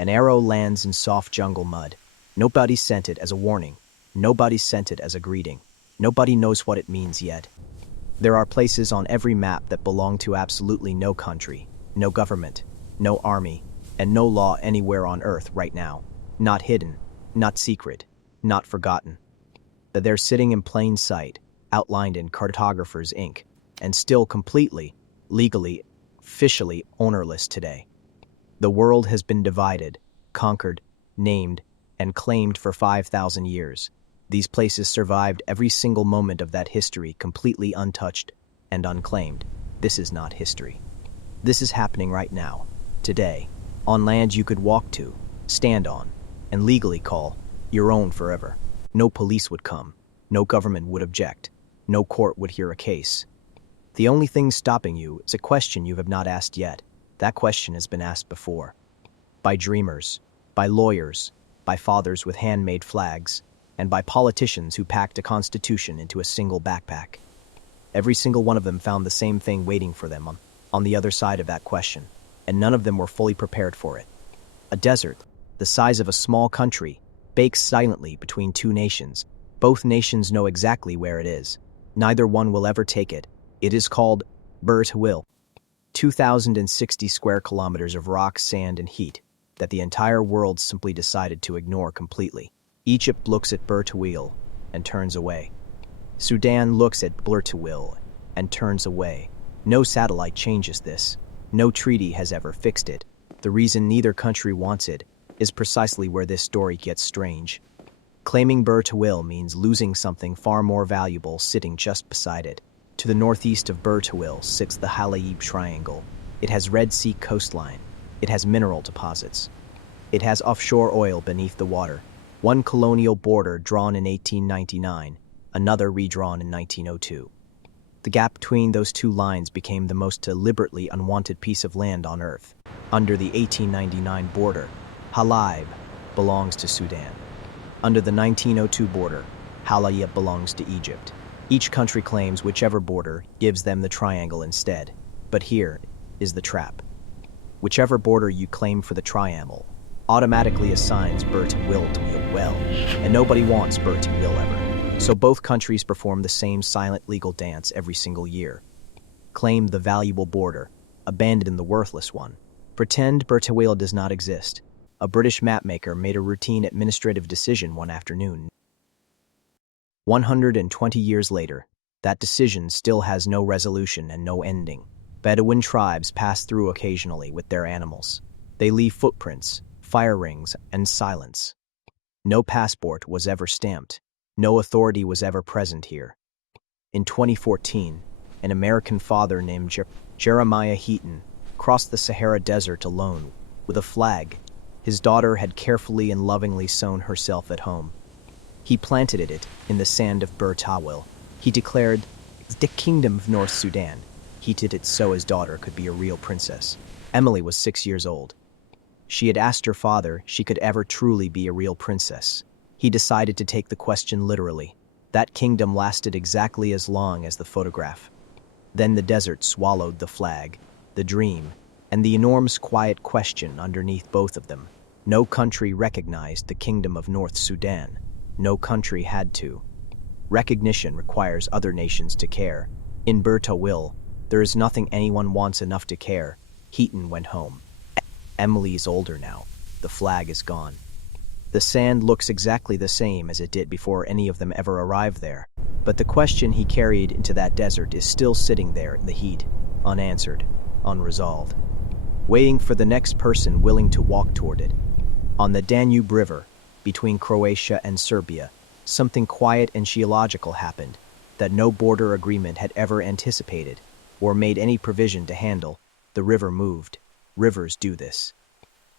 An arrow lands in soft jungle mud. Nobody sent it as a warning. Nobody sent it as a greeting. Nobody knows what it means yet. There are places on every map that belong to absolutely no country, no government, no army, and no law anywhere on Earth right now. Not hidden, not secret, not forgotten. That they're sitting in plain sight, outlined in cartographer's ink, and still completely, legally, officially ownerless today. The world has been divided, conquered, named, and claimed for 5,000 years. These places survived every single moment of that history completely untouched and unclaimed. This is not history. This is happening right now, today, on land you could walk to, stand on, and legally call your own forever. No police would come, no government would object, no court would hear a case. The only thing stopping you is a question you have not asked yet. That question has been asked before. By dreamers, by lawyers, by fathers with handmade flags, and by politicians who packed a constitution into a single backpack. Every single one of them found the same thing waiting for them on the other side of that question, and none of them were fully prepared for it. A desert, the size of a small country, bakes silently between two nations. Both nations know exactly where it is. Neither one will ever take it. It is called Bir Tawil. 2,060 square kilometers of rock, sand, and heat that the entire world simply decided to ignore completely. Egypt looks at Bir Tawil and turns away. Sudan looks at Bir Tawil and turns away. No satellite changes this. No treaty has ever fixed it. The reason neither country wants it is precisely where this story gets strange. Claiming Bir Tawil means losing something far more valuable sitting just beside it. To the northeast of Bir Tawil sits the Halayib Triangle. It has Red Sea coastline. It has mineral deposits. It has offshore oil beneath the water. One colonial border drawn in 1899, another redrawn in 1902. The gap between those two lines became the most deliberately unwanted piece of land on Earth. Under the 1899 border, Halayib belongs to Sudan. Under the 1902 border, Halayib belongs to Egypt. Each country claims whichever border gives them the triangle instead. But here is the trap. Whichever border you claim for the triangle automatically assigns Bir Tawil to a well, and nobody wants Bir Tawil ever. So both countries perform the same silent legal dance every single year. Claim the valuable border, abandon the worthless one. Pretend Bir Tawil does not exist. A British mapmaker made a routine administrative decision one afternoon. 120 years later, that decision still has no resolution and no ending. Bedouin tribes pass through occasionally with their animals. They leave footprints, fire rings, and silence. No passport was ever stamped. No authority was ever present here. In 2014, an American father named Jeremiah Heaton crossed the Sahara Desert alone with a flag his daughter had carefully and lovingly sewn herself at home. He planted it in the sand of Bir Tawil. He declared, "The kingdom of North Sudan." He did it so his daughter could be a real princess. Emily was 6 years old. She had asked her father she could ever truly be a real princess. He decided to take the question literally. That kingdom lasted exactly as long as the photograph. Then the desert swallowed the flag, the dream, and the enormous quiet question underneath both of them. No country recognized the kingdom of North Sudan. No country had to. Recognition requires other nations to care. In Bir Tawil, there is nothing anyone wants enough to care. Heaton went home. Emily's older now. The flag is gone. The sand looks exactly the same as it did before any of them ever arrived there. But the question he carried into that desert is still sitting there in the heat, unanswered, unresolved, waiting for the next person willing to walk toward it. On the Danube River, between Croatia and Serbia, something quiet and geological happened that no border agreement had ever anticipated or made any provision to handle. The river moved. Rivers do this.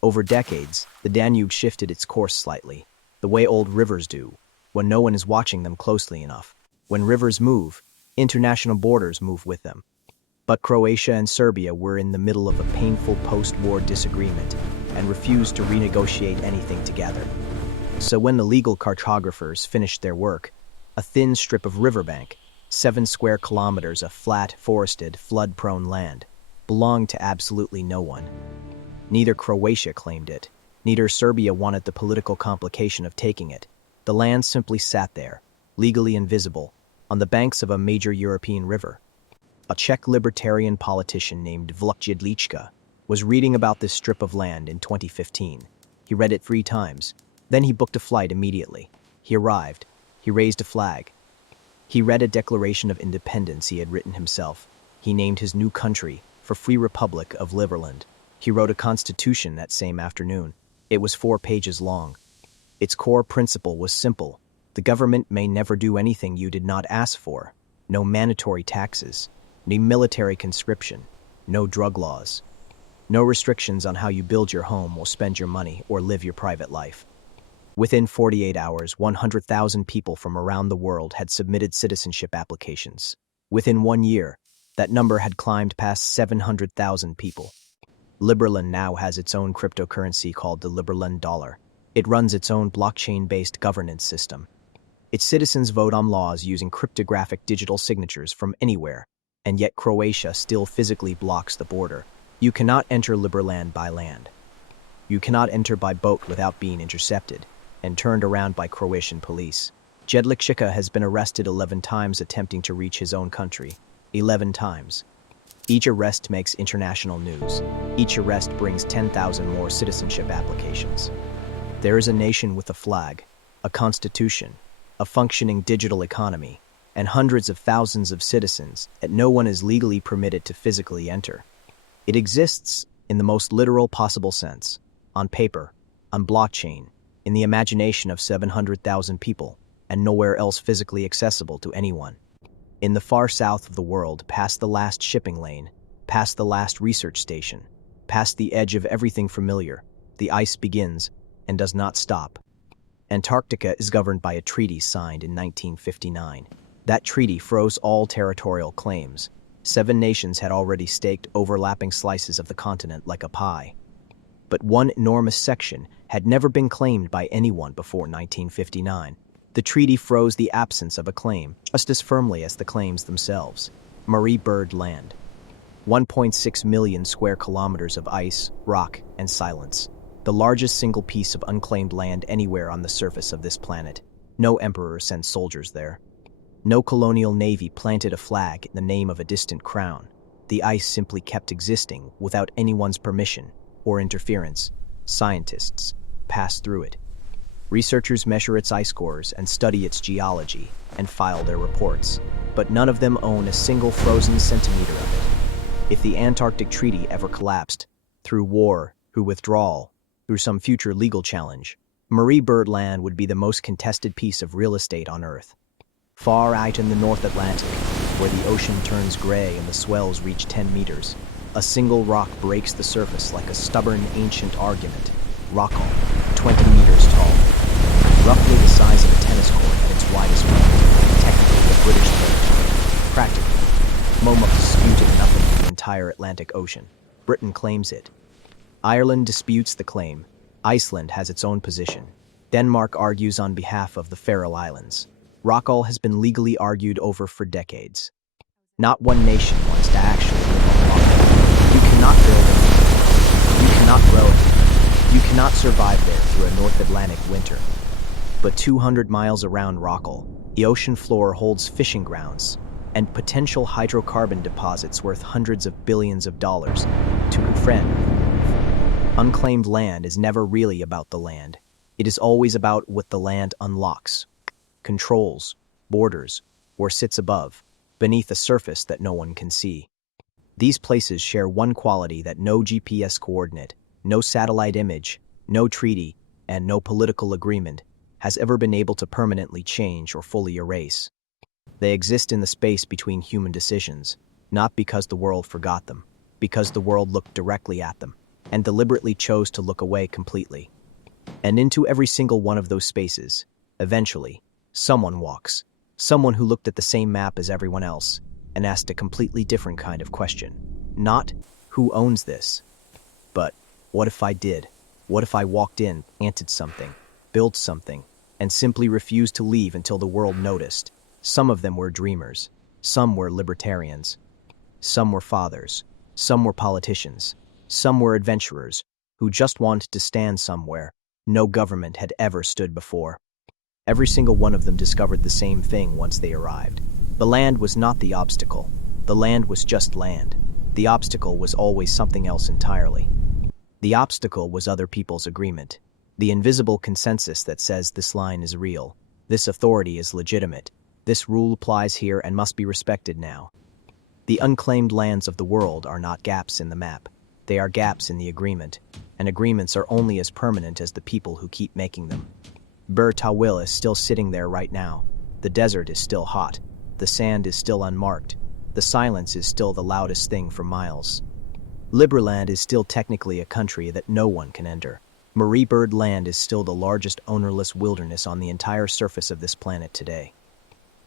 Over decades, the Danube shifted its course slightly, the way old rivers do, when no one is watching them closely enough. When rivers move, international borders move with them. But Croatia and Serbia were in the middle of a painful post-war disagreement and refused to renegotiate anything together. So when the legal cartographers finished their work, a thin strip of riverbank, 7 square kilometers of flat, forested, flood-prone land, belonged to absolutely no one. Neither Croatia claimed it, Neither Serbia wanted the political complication of taking it. The land simply sat there, legally invisible, on the banks of a major European river. A Czech libertarian politician named Vlk Jedlička was reading about this strip of land in 2015. He read it 3 times. Then he booked a flight immediately. He arrived. He raised a flag. He read a declaration of independence he had written himself. He named his new country for Free Republic of Liberland. He wrote a constitution that same afternoon. It was 4 pages long. Its core principle was simple. The government may never do anything you did not ask for. No mandatory taxes. No military conscription. No drug laws. No restrictions on how you build your home or spend your money or live your private life. Within 48 hours, 100,000 people from around the world had submitted citizenship applications. Within 1 year, that number had climbed past 700,000 people. Liberland now has its own cryptocurrency called the Liberland dollar. It runs its own blockchain-based governance system. Its citizens vote on laws using cryptographic digital signatures from anywhere, and yet Croatia still physically blocks the border. You cannot enter Liberland by land. You cannot enter by boat without being intercepted and turned around by Croatian police. Jedlička has been arrested 11 times attempting to reach his own country. 11 times. Each arrest makes international news. Each arrest brings 10,000 more citizenship applications. There is a nation with a flag, a constitution, a functioning digital economy, and hundreds of thousands of citizens that no one is legally permitted to physically enter. It exists in the most literal possible sense, on paper, on blockchain, in the imagination of 700,000 people, and nowhere else physically accessible to anyone. In the far south of the world, past the last shipping lane, past the last research station, past the edge of everything familiar, the ice begins and does not stop. Antarctica is governed by a treaty signed in 1959. That treaty froze all territorial claims. 7 nations had already staked overlapping slices of the continent like a pie. But one enormous section had never been claimed by anyone before 1959. The treaty froze the absence of a claim just as firmly as the claims themselves. Marie Byrd Land. 1.6 million square kilometers of ice, rock, and silence. The largest single piece of unclaimed land anywhere on the surface of this planet. No emperor sent soldiers there. No colonial navy planted a flag in the name of a distant crown. The ice simply kept existing without anyone's permission or interference. Scientists passed through it. Researchers measure its ice cores and study its geology and file their reports, but none of them own a single frozen centimeter of it. If the Antarctic Treaty ever collapsed, through war, through withdrawal, through some future legal challenge, Marie Byrd Land would be the most contested piece of real estate on Earth. Far out in the North Atlantic, where the ocean turns gray and the swells reach 10 meters, a single rock breaks the surface like a stubborn ancient argument. Rockall, 20 meters tall, roughly the size of a tennis court at its widest point, technically the British territory. Practically, Momok disputed nothing in the entire Atlantic Ocean. Britain claims it. Ireland disputes the claim. Iceland has its own position. Denmark argues on behalf of the Faroe Islands. Rockall has been legally argued over for decades. Not one nation wants to actually live on Rockall. You cannot build it. You cannot grow it. You cannot survive there through a North Atlantic winter. But 200 miles around Rockall, the ocean floor holds fishing grounds and potential hydrocarbon deposits worth hundreds of billions of dollars. To a friend, unclaimed land is never really about the land. It is always about what the land unlocks, controls, borders, or sits above, beneath a surface that no one can see. These places share one quality that no GPS coordinate, no satellite image, no treaty, and no political agreement has ever been able to permanently change or fully erase. They exist in the space between human decisions, not because the world forgot them, because the world looked directly at them, and deliberately chose to look away completely. And into every single one of those spaces, eventually, someone walks, someone who looked at the same map as everyone else, and asked a completely different kind of question. Not, who owns this? But, what if I did? What if I walked in, planted something, built something, and simply refused to leave until the world noticed? Some of them were dreamers. Some were libertarians. Some were fathers. Some were politicians. Some were adventurers who just wanted to stand somewhere no government had ever stood before. Every single one of them discovered the same thing once they arrived. The land was not the obstacle. The land was just land. The obstacle was always something else entirely. The obstacle was other people's agreement. The invisible consensus that says this line is real, this authority is legitimate, this rule applies here and must be respected now. The unclaimed lands of the world are not gaps in the map. They are gaps in the agreement, and agreements are only as permanent as the people who keep making them. Bir Tawil is still sitting there right now. The desert is still hot. The sand is still unmarked. The silence is still the loudest thing for miles. Liberland is still technically a country that no one can enter. Marie Byrd Land is still the largest ownerless wilderness on the entire surface of this planet today.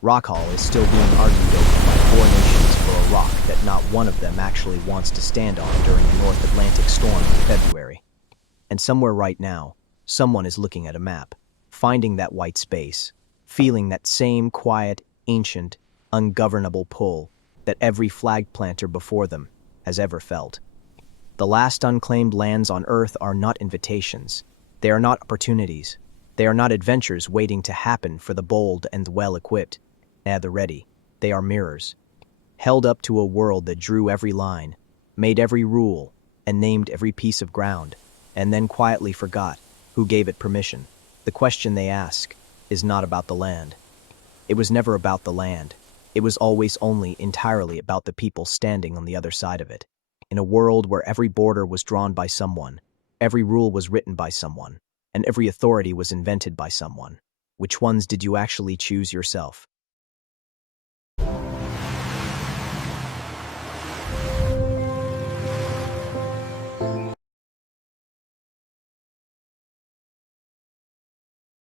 Rockhall is still being argued over by 4 nations for a rock that not one of them actually wants to stand on during a North Atlantic storm in February. And somewhere right now, someone is looking at a map, finding that white space, feeling that same quiet, ancient, ungovernable pull that every flag planter before them has ever felt. The last unclaimed lands on Earth are not invitations. They are not opportunities. They are not adventures waiting to happen for the bold and well-equipped. At the ready, they are mirrors, held up to a world that drew every line, made every rule, and named every piece of ground, and then quietly forgot who gave it permission. The question they ask is not about the land. It was never about the land. It was always only entirely about the people standing on the other side of it. In a world where every border was drawn by someone, every rule was written by someone, and every authority was invented by someone, which ones did you actually choose yourself?